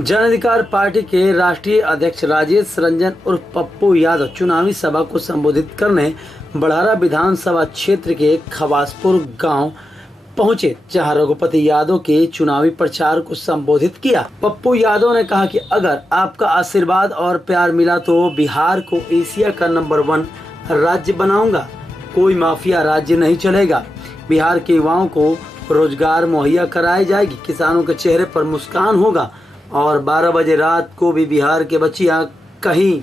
जन अधिकार पार्टी के राष्ट्रीय अध्यक्ष राजेश रंजन उर्फ पप्पू यादव चुनावी सभा को संबोधित करने बड़हरा विधानसभा क्षेत्र के खवासपुर गांव पहुंचे, जहां रघुपति यादव के चुनावी प्रचार को संबोधित किया। पप्पू यादव ने कहा कि अगर आपका आशीर्वाद और प्यार मिला तो बिहार को एशिया का नंबर 1 राज्य बनाऊंगा। कोई माफिया राज्य नहीं चलेगा। बिहार के युवाओं को रोजगार मुहैया कराई जाएगी। किसानों के चेहरे पर मुस्कान होगा और 12 बजे रात को भी बिहार के बच्चियां कहीं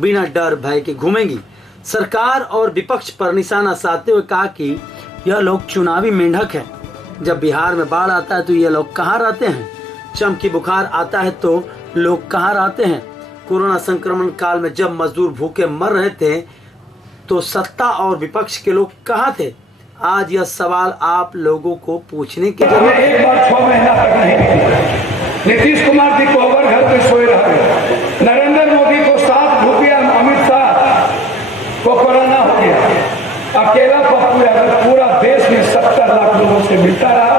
बिना डर भय के घूमेंगी। सरकार और विपक्ष पर निशाना साधते हुए कहा कि यह लोग चुनावी मेंढक हैं। जब बिहार में बाढ़ आता है तो ये लोग कहाँ रहते हैं? चमकी बुखार आता है तो लोग कहाँ रहते हैं? कोरोना संक्रमण काल में जब मजदूर भूखे मर रहे थे तो सत्ता और विपक्ष के लोग कहाँ थे? आज यह सवाल आप लोगों को पूछने की जरूरत है। एक बार 6 महीना तक नहीं, नीतीश कुमार जी को ओवर घर पे सोए रहे, नरेंद्र मोदी को 7 रुपया, अमित शाह को कोरोना हो गया। अकेला पप्पू यादव पूरा देश में 70 लाख लोगों से मिलता रहा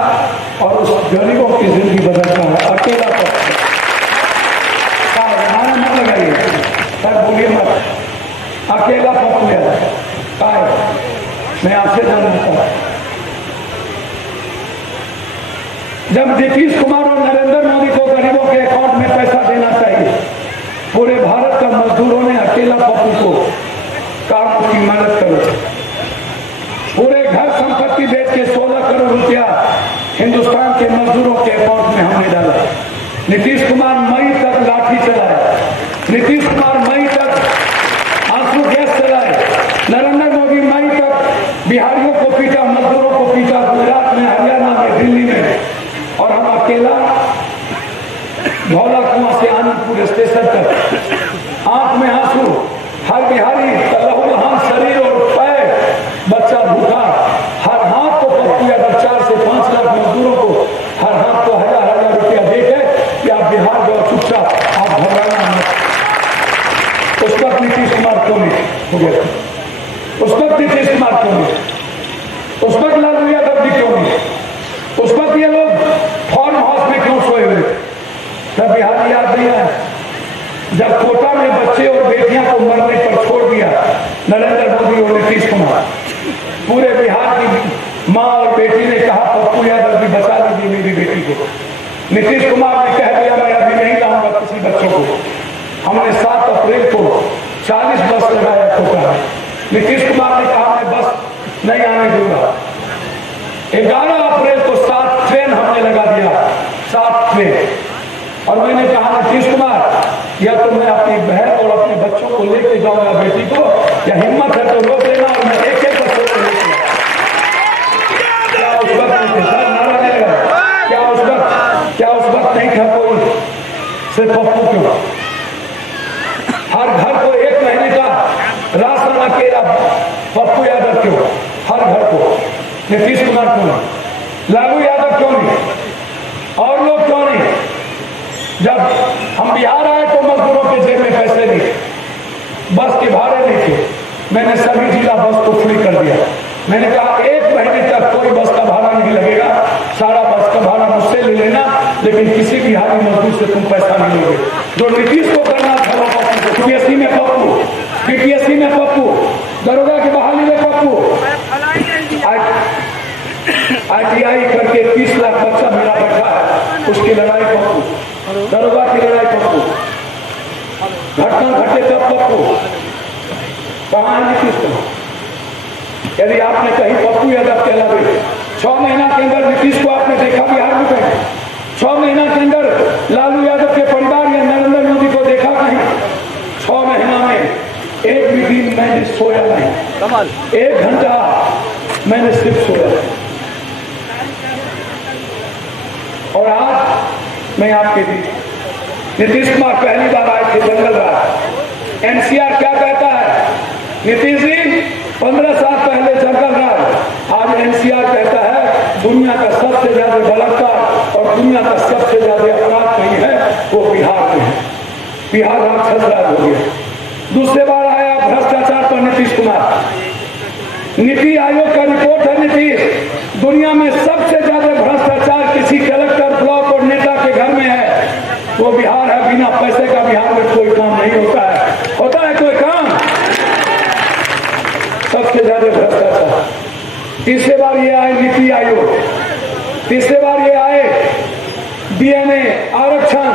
और उस गरीबों की जिंदगी बदलता रहा। अकेला पप्पू मत लगाइए सर, बोलिए मत। अकेला पप्पू यादव मैं आपसे जानना चाहता हूं, जब नीतीश कुमार और नरेंद्र मोदी को गरीबों के अकाउंट में पैसा देना चाहिए, पूरे भारत का मजदूरों ने अकेला पप्पू को काम की मदद करो। पूरे घर संपत्ति बेच के 16 करोड़ रुपया हिंदुस्तान के मजदूरों के अकाउंट में हमने डाला। नीतीश कुमार मई तक लाठी चलाए, नीतीश कुमार मई तक आंसू गैस चलाए, नरेंद्र मोदी मई तक बिहारियों को पीटा, मजदूरों को पीटा, गुजरात में, हरियाणा में, दिल्ली में, और हम अकेला धौला कुआं से आनंदपुर स्टेशन तक आंख में आंसू, हर बिहारी लहूलुहान शरीर और पैर, बच्चा भूखा, हर हाथ को पप्पू यादव 4 से 5 लाख मजदूरों को हर हाथ को 1000 रुपया देके कि आप बिहार जाओ चुपचाप, आप घबराना मत। उस वक्त नीतीश कुमार क्यों नहीं हो गया? उस वक्त नीतीश कुमार क्यों नहीं? उस वक्त लालू यादव जी क्यों नहीं? उस वक्त ये लोग फार्म हाउस में क्यों सोए हुए? तब बिहार याद नहीं आया जब कोटा में बच्चे और बेटियां को मरने पर छोड़ दिया नरेंद्र मोदी और नीतीश कुमार। पूरे बिहार की मां और बेटी ने कहा पप्पू यादव जी बचा लीजिए मेरी बेटी को। नीतीश कुमार ने कह दिया मैं अभी नहीं लाऊंगा किसी बच्चों को। हमने 7 अप्रैल को 40 बस लगाया कोटा में। नीतीश कुमार ने कहा मैं बस नहीं आने दूंगा। 11 अप्रैल को 7 ट्रेन हमने लगा दिया, 7 ट्रेन। और मैंने कहा नीतीश कुमार या तो मैं अपनी बहन और अपने बच्चों को लेके जाऊंगा बेटी को, या हिम्मत है तो रोक लेना और मैं एक बच्चों को लेके क्या उस वक्त नहीं था कोई? सिर्फ पप्पू क्यों? हर घर को 1 महीने का राशन अकेला पप्पू यादव क्यों? हर घर को। नीतीश कुमार क्यों नहीं? लालू यादव क्यों नहीं? और लोग क्यों नहीं? जब हम बिहार आए तो मजदूरों के जेब में पैसे नहीं, बस के भाड़े नहीं थे। मैंने सभी जिला बस को फ्री कर दिया। मैंने कहा 1 महीने तक कोई बस का भाड़ा नहीं लगेगा, सारा बस का भाड़ा मुझसे ले लेना, लेकिन किसी बिहारी मजदूर से तुम पैसा नहीं लोगे। जो नीतीश को करना था पीपीएससी में पप्पू, पीपीएससी में पप्पू, दरोगा की बहाली में पप्पू, ITI करके 30 लाख बच्चा मेरा बैठा है, उसकी लड़ाई पप्पू, दरोगा की लड़ाई पप्पू, घटना घटे तब पप्पू। कहाँ है नीतीश कुमार? यदि आपने कहीं पप्पू यादव के अलावे 6 महीना के अंदर नीतीश को आपने देखा बिहार में कहीं? 6 महीना के अंदर लालू यादव के परिवार या नरेंद्र मोदी को देखा कहीं? 6 महीना में एक भी दिन मैंने सोया नहीं, 1 घंटा मैंने सिर्फ सोया। और आज मैं आपके बीच, नीतीश कुमार पहली बार आए थे जंगल राज। NCR क्या कहता है? नीतीश जी 15 साल पहले जंगल राज, आज NCR कहता है दुनिया का सबसे ज्यादा बलात्कार और दुनिया का सबसे ज्यादा अपराध नहीं है, वो बिहार में है। बिहार राक्षस राज हो गया। दूसरे बार आया भ्रष्टाचार पर नीतीश कुमार। नीति आयोग का रिपोर्ट है नीतीश, दुनिया में सबसे ज्यादा भ्रष्टाचार किसी कलेक्टर, ब्लॉक और नेता के घर में है, वो बिहार है, बिना पैसे का बिहार में कोई काम नहीं होता है। होता है कोई काम? सबसे ज्यादा भ्रष्टाचार। तीसरे बार ये आए नीति आयोग, तीसरे बार ये आए डीएनए आरक्षण,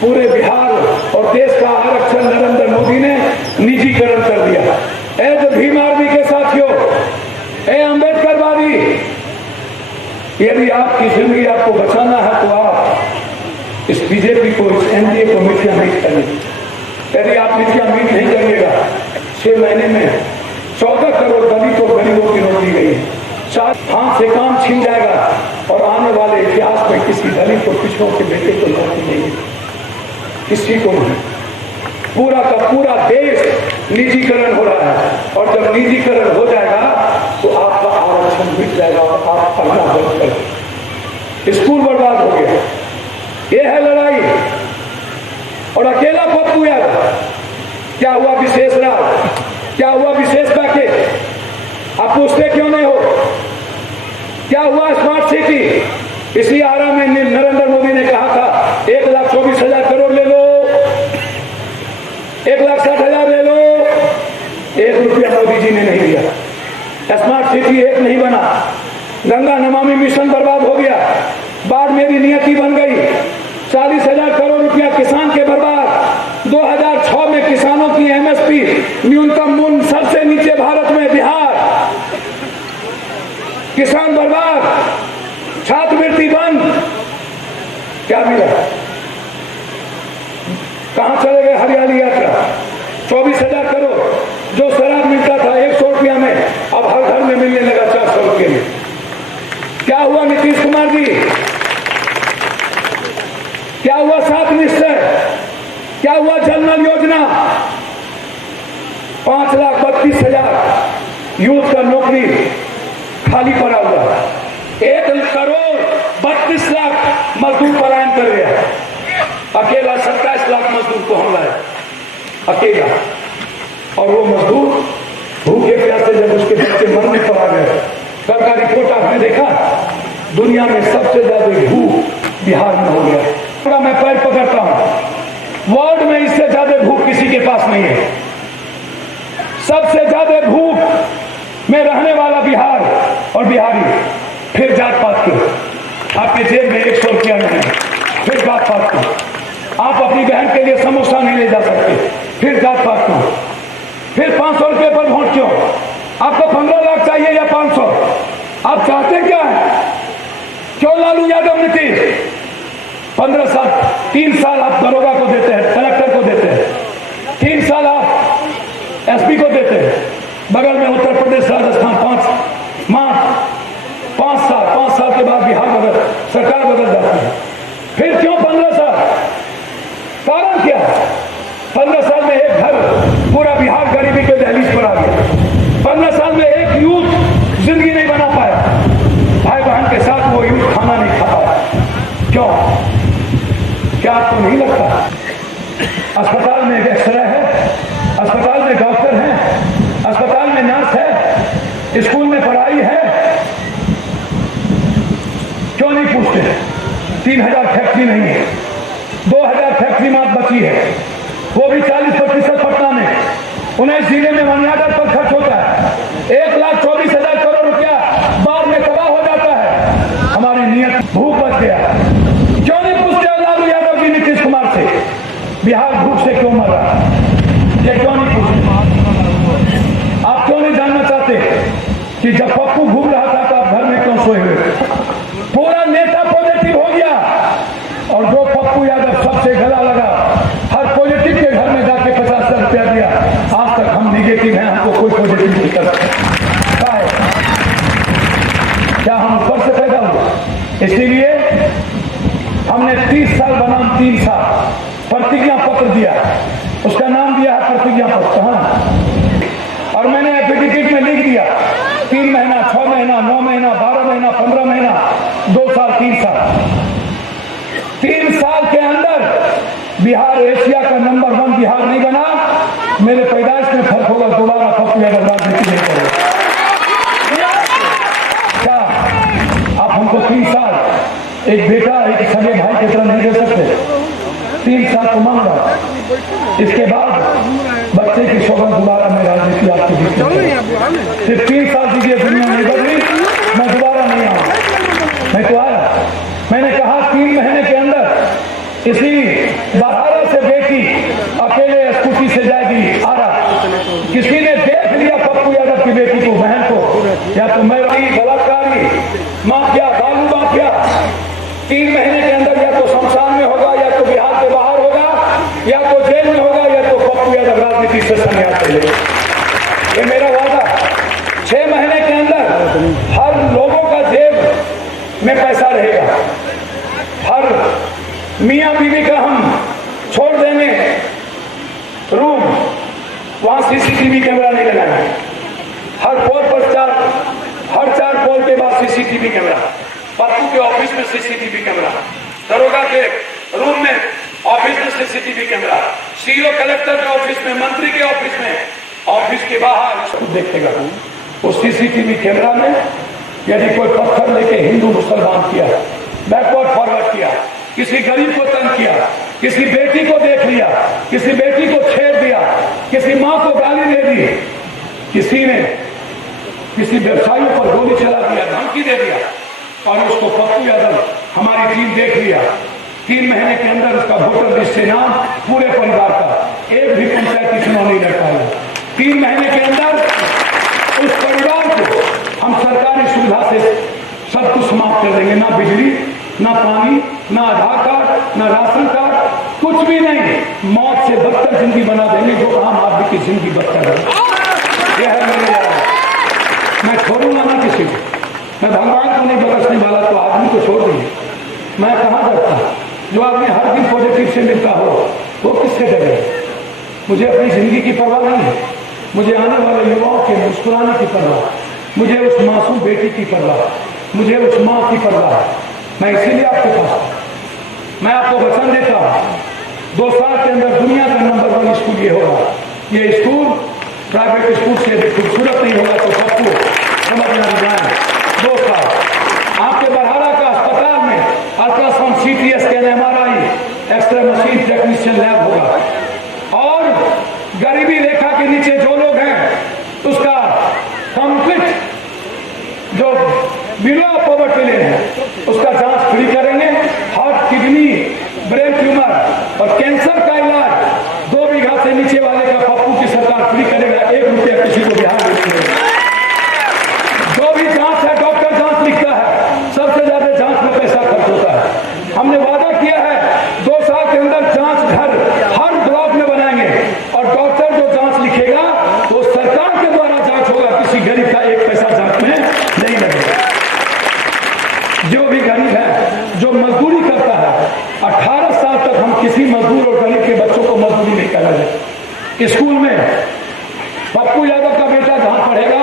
पूरे बिहार और देश का आरक्षण नरेंद्र मोदी ने निजीकरण कर दिया। ए जो भीम आर्मी के साथियों, ए अम्बेडकरवादी, यदि आपकी जिंदगी आपको बचाना है तो आप इस बीजेपी को, इस एनडीए को मिथिया मीट करिए। यदि आप मिथिया मीट नहीं करिएगा, 6 महीने में 14 करोड़ दलित और गरीबों की रोटी गई है। हाथ से काम छीन जाएगा और आने वाले इतिहास में किसी दलित और पिछड़ों के बेटे को नौकरी नहीं, किसी को नहीं। पूरा का पूरा देश निजीकरण हो रहा है, और जब निजीकरण हो जाएगा तो आपका आरक्षण मिट जाएगा और आप पढ़ना बंद कर, स्कूल बर्बाद हो गया। ये है लड़ाई। और अकेला पप्पू यादव, क्या हुआ विशेष राज, क्या हुआ विशेष पैकेज? आप पूछते क्यों नहीं हो? क्या हुआ स्मार्ट सिटी? इसी आरा में नरेंद्र मोदी ने कहा था 1,24,000 करोड़ ले लो, 1,60,000 ले लो, 1 रुपया मोदी जी ने नहीं दिया। स्मार्ट सिटी एक नहीं बना। गंगा नमामि मिशन बर्बाद हो गया। बाढ़ मेरी नियति बन गई। 40,000 करोड़ रुपया किसान के बर्बाद। 2006 में किसानों की एमएसपी न्यूनतम मूल्य सबसे नीचे भारत में बिहार। किसान बर्बाद, छात्रवृत्ति बंद। क्या मिला? कहां चले गए हरियाली यात्रा? 24,000 करोड़ जो शराब मिलता था 100 रुपया में, अब हर घर में मिलने लगा 400 रुपये में। क्या हुआ नीतीश कुमार जी? क्या हुआ 7 निश्चय? क्या हुआ जल नल योजना? 5,32,000 यूथ का नौकरी खाली पड़ा हुआ। 1,32,00,000 मजदूर पलायन कर गया। अकेला 27 लाख मजदूर को हम लाए, अकेला। और वो मजदूर भूखे प्यासे जब उसके बच्चे मरने पर आ गए। कल का रिपोर्ट आपने देखा, दुनिया में सबसे ज्यादा भूख बिहार में हो गया। मैं पैर पकड़ता हूं, वर्ल्ड में इससे ज्यादा भूख किसी के पास नहीं है। सबसे ज्यादा भूख में रहने वाला बिहार और बिहारी। फिर जात पात के आपके जेब में 100 रुपया नहीं, फिर जात पात को आप अपनी बहन के लिए समोसा नहीं ले जा सकते, फिर जात पात को। फिर 500 रुपये पर वोट क्यों? आपको 15 लाख चाहिए या 500? आप चाहते क्या है? क्यों लालू यादव नीतीश 15 साल, 3 साल आप दरोगा को देते हैं, कलेक्टर को देते हैं, 3 साल आप एसपी को देते हैं। बगल में उत्तर प्रदेश, राजस्थान 5 साल के बाद बिहार सरकार बदल जाती है। फिर क्यों 15 साल? कारण क्या? 15 साल में एक घर, पूरा बिहार गरीबी के दहलीज पर आ गया। 15 साल में एक यूथ जिंदगी नहीं बना पाया। भाई बहन के साथ वो यूथ खाना नहीं खा पाया। क्यों? क्या आपको नहीं लगता अस्पताल में एक एक्सरे है, अस्पताल में डॉक्टर हैं, अस्पताल में नर्स है, स्कूल में पढ़ाई है? क्यों नहीं पूछते? 3,000 फैक्ट्री नहीं है, 2,000 फैक्ट्री मात्र बची है, वो भी 40% पटना में। 19 जिले में मनी ऑर्डर पर खर्च होता है। 1,24,000 करोड़ रुपया बाढ़ में तबाह हो जाता है। हमारी नियत भूख बच गया। क्यों नहीं पूछते लालू यादव जी नीतीश कुमार से बिहार भूख से क्यों मर रहा है? ये क्यों नहीं पूछते? आप क्यों नहीं जानना चाहते कि जब पप्पू घूम रहा था तो आप घर में क्यों सोए हुए? पूरा नेता पॉजिटिव हो गया, और जो पप्पू यादव सबसे गला लगा, हर पॉजिटिव के घर में जाके 50,000 रुपया दिया। आज तक हम निगेटिव हैं, हमको कोई पॉजिटिव नहीं करता। क्या हम ऊपर से पैदा हुए? इसीलिए हमने 30 साल बनाम 3 साल प्रतिज्ञा पत्र दिया, उसका नाम दिया है प्रतिज्ञा पत्र। और मैंने एफिडेविट में लिख दिया 3 महीना, 6 महीना, 9 महीना, 12 महीना, 15 महीना, 2 साल, 3 साल। 3 साल के अंदर बिहार एशिया का नंबर 1 बिहार नहीं बना। मेरे पैदाइश में फर्क होगा, दोबारा पप्पू यादव राजनीति नहीं करेगा। क्या आप हमको 3 साल एक बेटा, एक सगे भाई की तरह नहीं दे सकते? 3 साल को मांगा, इसके बाद बच्चे की सौगंध दोबारा मैं राजनीति आपको दी। सिर्फ 3 साल दीजिए, दुनिया नहीं बदली, मैं दोबारा नहीं आऊँ। मैं तो आया, मैंने कहा 3 महीने के अंदर इसी बहारा से बेटी अकेले स्कूटी से जाएगी आरा। किसी ने देख लिया पप्पू यादव की बेटी को, बहन को, या तो मैं बलात्कारी माफिया, बालू माफिया 3 महीने के अंदर या तो शमशान में होगा, या तो बिहार के बाहर होगा, या तो जेल में होगा, या तो पप्पू यादव राजनीति से संन्यास लेगा। ये मेरा वादा। 6 महीने के अंदर हर लोगों का जेब में पैसा रहेगा। हर मियाँ बीवी का हम छोड़ देंगे रूम, वहां सीसीटीवी कैमरा नहीं लगाना। हर पोल पर हर 4 पोल के बाद सीसीटीवी कैमरा, पप्पू के ऑफिस में सीसीटीवी कैमरा, दरोगा के रूम में ऑफिस में सीसीटीवी कैमरा, सीओ कलेक्टर के ऑफिस में, मंत्री के ऑफिस में, ऑफिस के बाहर सब देखेगा। उस सीसीटीवी कैमरा में यदि कोई पत्थर लेके हिंदू मुसलमान किया, बैकवर्ड फॉरवर्ड किया, किसी गरीब को तंग किया, किसी बेटी को देख लिया, किसी बेटी को छेड़ दिया, किसी माँ को गाली दे दी, किसी ने किसी व्यवसायी पर गोली चला दिया, धमकी दे दिया, और उसको पप्पू यादव हमारी टीम देख लिया, 3 महीने के अंदर उसका वोटर लिस्ट से नाम पूरे परिवार का एक भी पंचायती चुनाव नहीं लड़ पाएगा। 3 महीने के अंदर उस परिवार को हम सरकारी सुविधा से सब कुछ समाप्त कर देंगे। ना बिजली, ना पानी, ना आधार कार्ड, ना राशन कार्ड, कुछ भी नहीं। मौत से बदतर जिंदगी बना देंगे, जो आम आदमी की जिंदगी बदतर है। यह है मेरे यार। मैं छोड़ूंगा ना किसी को, मैं भगवान को नहीं बरसने वाला, तो आदमी को छोड़ दिए। मैं कहाँ डरता? जो आदमी हर दिन पॉजिटिव से मिलता हो वो किससे डरे? मुझे अपनी जिंदगी की परवाह नहीं है, मुझे आने वाले युवाओं के मुस्कुराने की परवाह, मुझे उस मासूम बेटी की परवाह, मुझे उस माँ की परवाह। मैं इसीलिए आपके पास, मैं आपको वचन देता हूँ 2 साल के अंदर दुनिया का नंबर 1 स्कूल ये होगा। ये स्कूल प्राइवेट स्कूल से खूबसूरत नहीं होगा, तो सबको समझना जाए। 2 साल आपके बरहारा का अस्पताल में ultrasound, CT scan, MRI, x ray machine, technician lab होगा। और गरीबी रेखा के नीचे जो लोग हैं उसका कंप्लीट जो बिलो पॉवर्टी ले हैं उसका जांच फ्री करेंगे। हार्ट, किडनी, ब्रेन ट्यूमर और कैंसर का इलाज 2 बीघा से नीचे वाले का पप्पू की सरकार फ्री करेगा। 1 रुपया किसी को बिहार नहीं मिलेगा। जो भी जांच है, डॉक्टर जांच लिखता है, सबसे ज्यादा जांच में पैसा खर्च होता है। हमने वादा किया है 2 साल के अंदर जांच घर हर ब्लॉक में बनाएंगे, और डॉक्टर जो जांच लिखेगा तो सरकार के द्वारा जांच होगा, किसी गरीब का 1 पैसा जांच में नहीं लगेगा। जो भी गरीब है, जो मजदूरी करता है, 18 साल तक हम किसी मजदूर और गरीब के बच्चों को मजदूरी नहीं कराएंगे। स्कूल में पप्पू यादव का बेटा जहां पढ़ेगा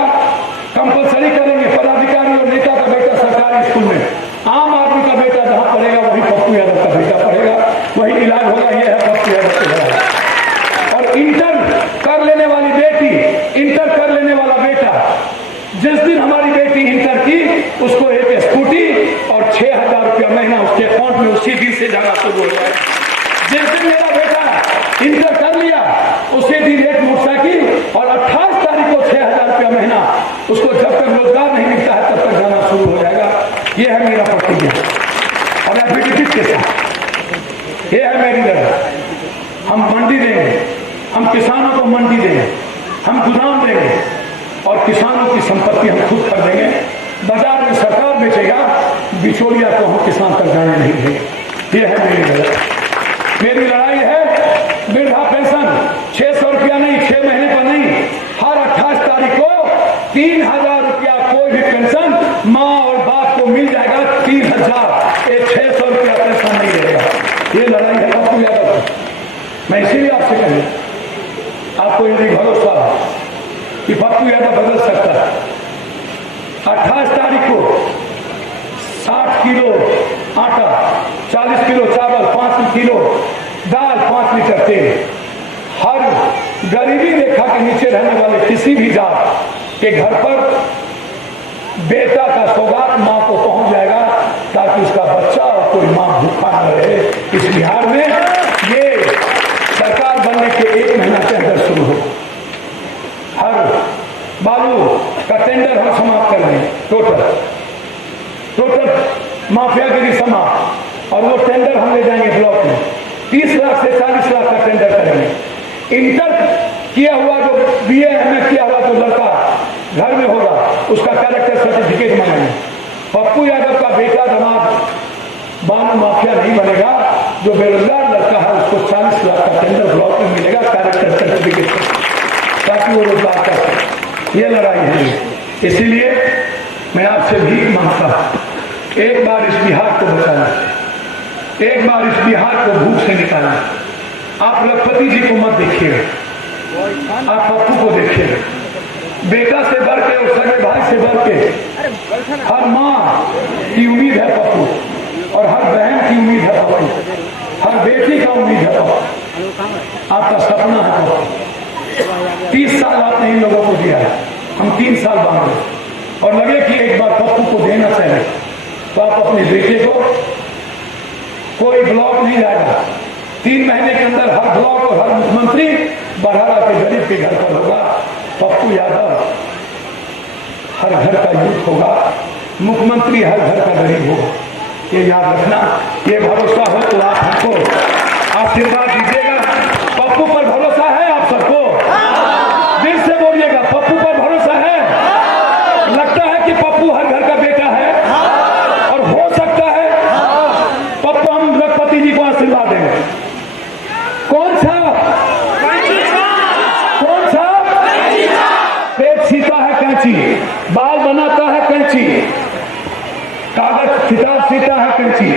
कंपलसरी करेंगे, पदाधिकारी और नेता का बेटा सरकारी स्कूल में, आम आदमी का बेटा जहां पढ़ेगा वही पप्पू यादव का बेटा पढ़ेगा, वही इलाज होगा। यह है पप्पू यादव के घर। और इंटर कर लेने वाली बेटी, इंटर कर लेने वाला बेटा, जिस दिन हमारी बेटी इंटर की उसको 1 स्कूटी और 6,000 रुपया महीना उसके अकाउंट में उसी दिन से जाना शुरू हो जाए। जिस दिन मेरा बेटा इंटर कर लिया उसी दिन 1 मोटरसाइकिल और 28 तारीख को 6,000 रुपया महीना उसको, जब तक रोजगार नहीं मिलता है तब तक जाना शुरू हो जाएगा। यह है मेरा प्रतिज्ञा और एफिडेविट के साथ यह है मेरी लड़ाई। हम मंडी देंगे, हम किसानों को मंडी देंगे, हम गोदाम देंगे, और किसानों की संपत्ति हम खुद खरीदेंगे। बाजार में सरकार बेचेगा, बिचौलिया को हम किसान तक जाने नहीं देंगे। यह है मेरी लड़ाई। मेरी लड़ाई है वृद्धा पेंशन 600 रुपया नहीं, 6 महीने पर नहीं, हर 28 तारीख को 3,000 रुपया कोई भी पेंशन माँ और बाप को मिल जाएगा। 3,000, 600 रुपया पेंशन नहीं देगा। ये लड़ाई है पप्पू यादव। मैं इसीलिए आपसे कहूँ, आपको यदि भरोसा कि पप्पू यादव बदल सकता है, 28 तारीख को 60 किलो आटा, 40 किलो चावल, 5 किलो दाल, 5 लीटर तेल, हर गरीबी रेखा के नीचे रहने वाले किसी भी जात के घर पर बेटा का सौगात माँ को पहुंच जाएगा, ताकि उसका बच्चा और कोई माँ भूखा न रहे। इस बिहार में ये सरकार बनने के 1 महीना के अंदर शुरू हो। हर बालू का टेंडर हम समाप्त कर देंगे, टोटल माफियागिरी समाप्त, और वो टेंडर हम ले जाएंगे ब्लॉक में। 30 लाख से 40 लाख का टेंडर करेंगे। इंटर किया हुआ जो BA MA किया हुआ जो लड़का घर में होगा उसका कैरेक्टर सर्टिफिकेट मांगेंगे। पप्पू यादव का बेटा दामाद बालू माफिया नहीं बनेगा। जो बेरोजगार लड़का है उसको 40 लाख का टेंडर ब्लॉक में मिलेगा कैरेक्टर सर्टिफिकेट, ताकि वो रोजगार कर सके। ये लड़ाई है। इसीलिए मैं आपसे भी मांगता हूं, एक बार इस बिहार को बचाना, एक बार इस बिहार को भूख से निकालना। आप लखपति जी को मत देखिए, आप पप्पू को देखिए। बेटा से बढ़ के और सगे भाई से बढ़ के हर माँ की उम्मीद है पप्पू, और हर बहन की उम्मीद है पप्पू, हर बेटी का उम्मीद है पप्पू। आपका सपना है पप्पू। 30 साल आपने इन लोगों को दिया है, हम 3 साल बांधे, और लगे कि एक बार पप्पू को देना चाहिए, तो आप अपने बेटे को, कोई ब्लॉक नहीं जाएगा, 3 महीने के अंदर हर ब्लॉक और हर मुख्यमंत्री बरहारा के गरीब के घर पर होगा। पप्पू यादव हर घर का यूथ होगा, मुख्यमंत्री हर घर का गरीब होगा। ये याद रखना, ये भरोसा हो तो आप हमको आशीर्वाद दीजिएगा। पप्पू पर भरोसा है आप सबको? दिल से बोलिएगा, पप्पू पर भरोसा है? लगता है कि पप्पू हर घर का बेटा है, और हो सकता है पप्पू, हम लखपति जी को आशीर्वाद देंगे। कौन सा पेट सीता है कैंची, बाल बनाता है कैंची, कागज किताब सीता है कैंची,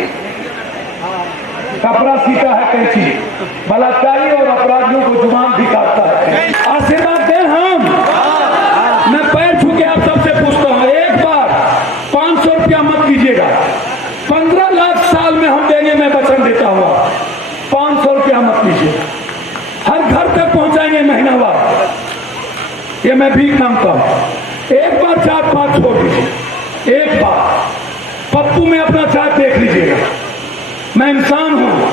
कपड़ा सीता है कैंची, बलात्कारी और अपराधियों को जुबान भी काटता है। आशीर्वाद दें हम। मैं पैर छू के आप सबसे पूछता हूं, एक बार 500 रुपया मत कीजिएगा, 15 लाख साल में हम देंगे, मैं वचन देता हुआ। 500 रुपया मत लीजिए, हर घर तक पहुंचाएंगे महीनावार। ये मैं भीख मांगता हूं। एक बार जात पात छोड़ दीजिए, एक बार पप्पू में अपना जात देख लीजिएगा। मैं इंसान हूं,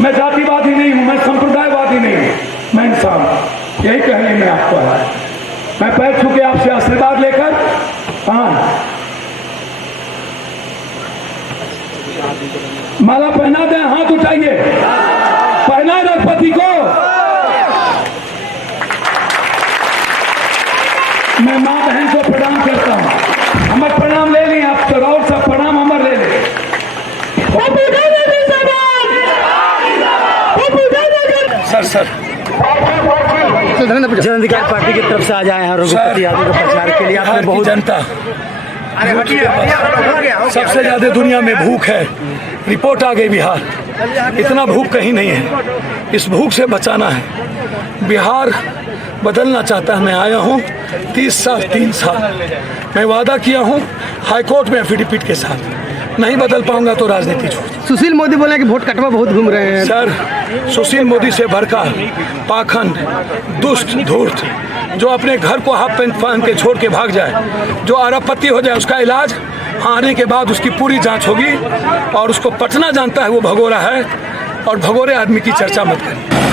मैं जातिवादी नहीं हूं, मैं संप्रदायवादी नहीं हूं, मैं इंसान हूं। यही कहने में आपको है। मैं पैर छू के आपसे आशीर्वाद लेकर, माला पहना दें, हाथ उठाइए, पहना लखपति को। मैं माँ बहन को प्रणाम करता हूँ। अमर प्रणाम ले लें आप, तो और सब प्रणाम अमर ले लें। सर जन अधिकार पार्टी की तरफ से आज आए हैं रघुपति यादव के प्रचार के लिए। आपने बहुत जनता सबसे ज्यादा दुनिया में भूख है। रिपोर्ट आ गई, बिहार इतना भूख कहीं नहीं है। इस भूख से बचाना है। बिहार बदलना चाहता है। मैं आया हूँ 30 साल 3 साल, मैं वादा किया हूँ हाईकोर्ट में एफिडेविट के साथ। नहीं बदल पाऊंगा तो राजनीति छोड़। सुशील मोदी बोले कि वोट कटवा बहुत घूम रहे हैं। सर, सुशील मोदी से भड़का पाखंड, दुष्ट, धूर्त, जो अपने घर को हाफ पैंट पहन के छोड़ के भाग जाए, जो अरबपति हो जाए, उसका इलाज आने के बाद उसकी पूरी जांच होगी। और उसको पटना जानता है वो भगोरा है, और भगोरे आदमी की चर्चा मत करें।